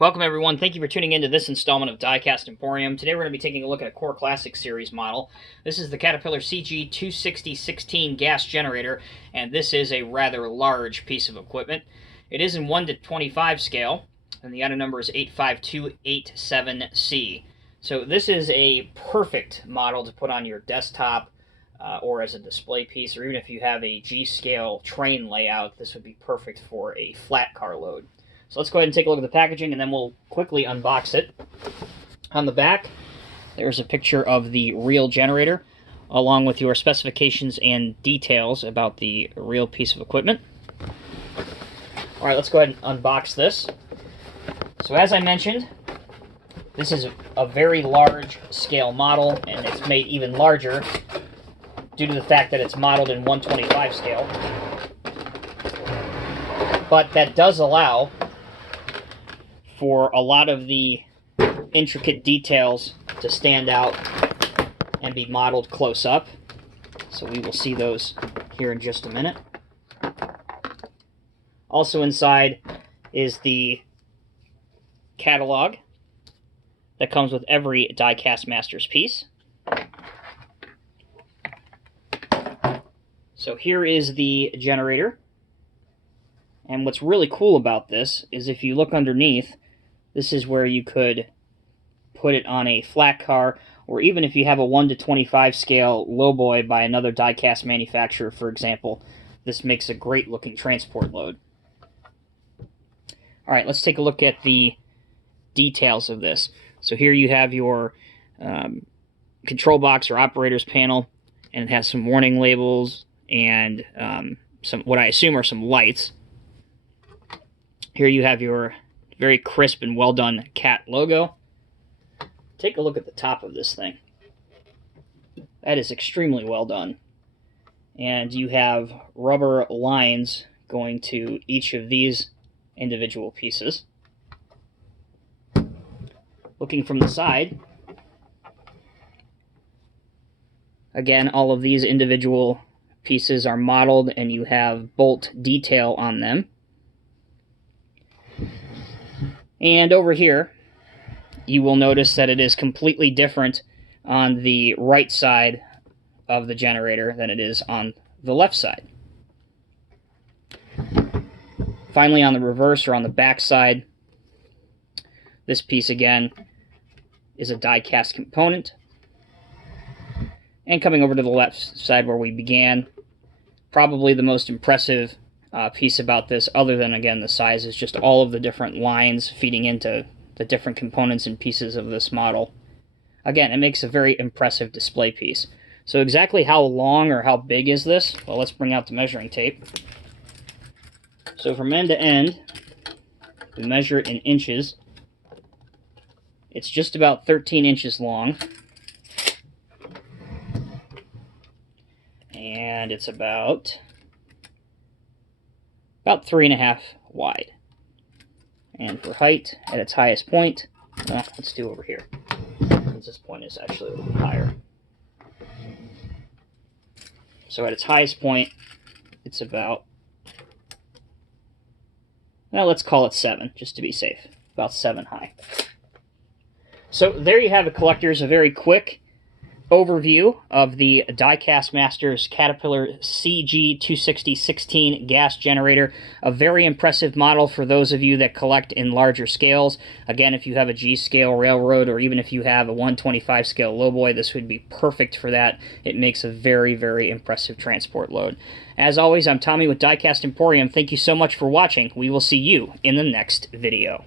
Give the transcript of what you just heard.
Welcome everyone, thank you for tuning in to this installment of Diecast Emporium. Today we're going to be taking a look at a Core Classic Series model. This is the Caterpillar CG260 16 gas generator, and this is a rather large piece of equipment. It is in 1 to 25 scale, and the item number is 85287C. So this is a perfect model to put on your desktop or as a display piece, or even if you have a G-scale train layout, this would be perfect for a flat car load. So let's go ahead and take a look at the packaging, and then we'll quickly unbox it. On the back, there's a picture of the real generator, along with your specifications and details about the real piece of equipment. All right, let's go ahead and unbox this. So as I mentioned, this is a very large scale model, and it's made even larger due to the fact that it's modeled in 125 scale. But that does allow for a lot of the intricate details to stand out and be modeled close up. So we will see those here in just a minute. Also inside is the catalog that comes with every Diecast Masters piece. So here is the generator. And what's really cool about this is if you look underneath, this is where you could put it on a flat car, or even if you have a 1 to 25 scale lowboy by another die-cast manufacturer, for example, this makes a great looking transport load. Alright, let's take a look at the details of this. So here you have your control box or operator's panel, and it has some warning labels and some what I assume are some lights. Here you have your very crisp and well done CAT logo. Take a look at the top of this thing. That is extremely well done. And you have rubber lines going to each of these individual pieces. Looking from the side, again, all of these individual pieces are modeled and you have bolt detail on them. And over here, you will notice that it is completely different on the right side of the generator than it is on the left side. Finally, on the reverse or on the back side, this piece again is a die-cast component. And coming over to the left side where we began, probably the most impressive piece about this, other than, again, the size, is just all of the different lines feeding into the different components and pieces of this model. Again, it makes a very impressive display piece. So exactly how long or how big is this? Well, let's bring out the measuring tape. So from end to end, we measure it in inches. It's just about 13 inches long. And it's about 3.5 wide. And for height, at its highest point, let's do over here, since this point is actually a little bit higher. So at its highest point, it's about, well, let's call it 7, just to be safe. About 7 high. So there you have it, collectors, a very quick overview of the Diecast Masters Caterpillar CG260 16 gas generator. A very impressive model for those of you that collect in larger scales. Again, if you have a G-scale railroad, or even if you have a 125 scale lowboy, this would be perfect for that. It makes a very, very impressive transport load. As always, I'm Tommy with Diecast Emporium. Thank you so much for watching. We will see you in the next video.